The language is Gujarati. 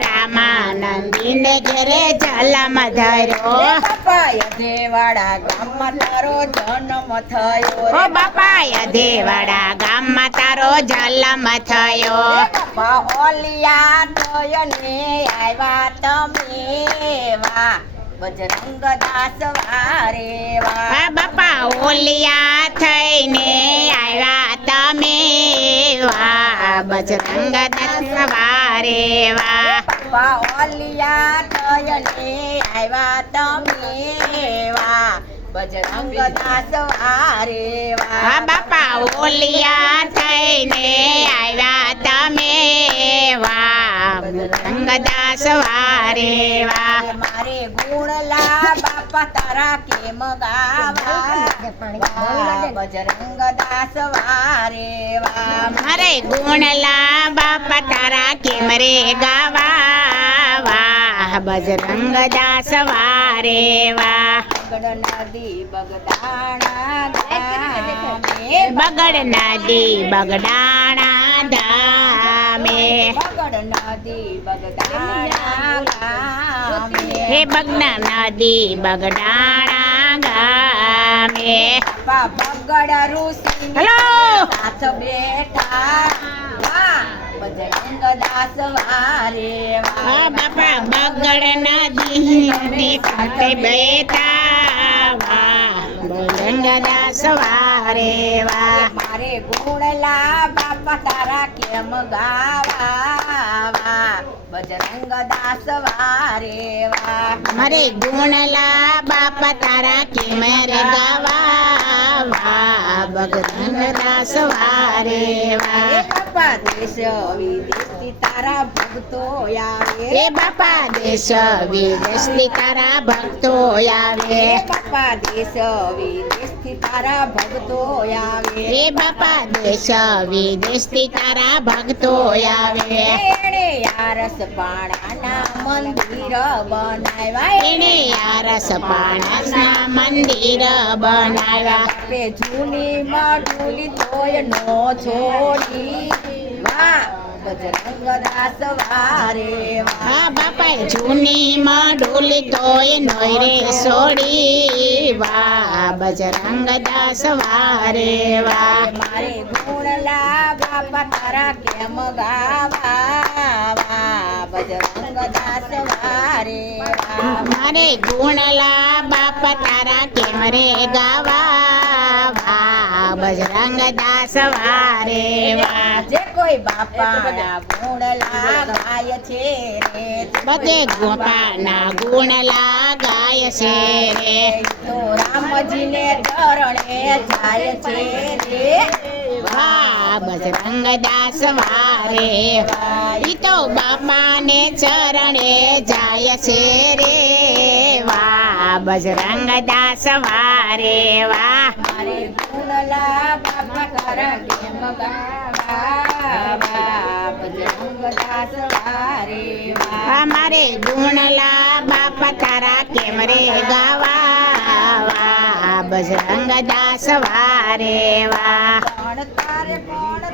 રામાનંદીને ઘેરે જલમ ધર્યો બાપા યધેવાડા ગામમાં તારો જન્મ થયો ઓ બાપા યધેવાડા ગામમાં તારો જલમ થયો બાપા ઓલિયા થયને આવ્યા તમે વા બજરંગ દાસ વારે વા બાપા ઓલિયા થઈને આવ્યા તમે વા બજરંગ દાસ વારે વા બાપા ઓલિયા થયને આવ્યા તમે વા બજરંગ દાસ વારે વા બાપા ઓલિયા થઈને આવ્યા તમે વા બજરંગ દાસ વારે વા મારે ગુણલા બાપા તારા કેમ ગાવા બજરંગ દાસ વારે વા મારે ગુણલા બાપા તારા કેમ રે ગાવા વાહ બજરંગ દાસ વારે વાહ બગડ નદી બગદાણા બગડ નદી બગડાણા ધામે બગડ નદી બગદાણા હે બગડા નદી બગડાણા ગામે બાપા બગડ ઋષિ હેલો સાથ બેઠા બજરંગ દાસ વારે હા બાપા બગડ નદી સાથે બેઠા વાહ બજરંગ દાસ વારે વાહ મારે ગુણલા બાપા તારા કેમ ગાવા બજરંગ દાસ વારે વા મારે ગુણલા બાપા તારા કેમ રે ગાવા વાહ બજરંગ દાસ વારે વાહ બાપા દેશ વિદેશથી તારા ભક્તો આવે રે બાપા દેશ વિદેશથી તારા ભક્તો આવે બાપા દેશ વિદેશથી તારા ભક્તો આવે રે બાપા દેશ વિદેશથી તારા ભક્તો આવે એણે યારસ પાણાના મંદિર બનાવ્યા એને યારસ પાણસના મંદિર બનાવ્યા બાપે જૂની મઢુલી તોય નો છોડી વાહ બજરંગ દાસ વારે વાહ હા બાપા જૂની માં ડોલી તોય નોય રે સોડી વાહ બજરંગ દાસ વારે વાહ મારે ગુણલા બાપા તારા કેમ ગાવા બજરંગ દાસ વારે વાહ મારે ગુણલા બાપા તારા કેમ રે ગાવા વાહ બજરંગ દાસ વારે વાહ જે કોઈ બાપાના ગુણલા ગાય છે રે બધે ગોપાના ગુણલા ગાય છે રે તો રામજીને ચરણે જાય છે રે વાહ બજરંગ દાસ વારે ઈ તો બાપાને ચરણે જાય છે રે વાહ બજરંગ દાસ વારે વાહ મારે ગુણલા બાપા તારા કેમ ગાવા બજરંગ દાસ વારે વાહ મારે ગુણલા બાપા તારા કેમ રે ગાવા વાહ બજરંગ દાસ વારે વાહ પણ તારે પણ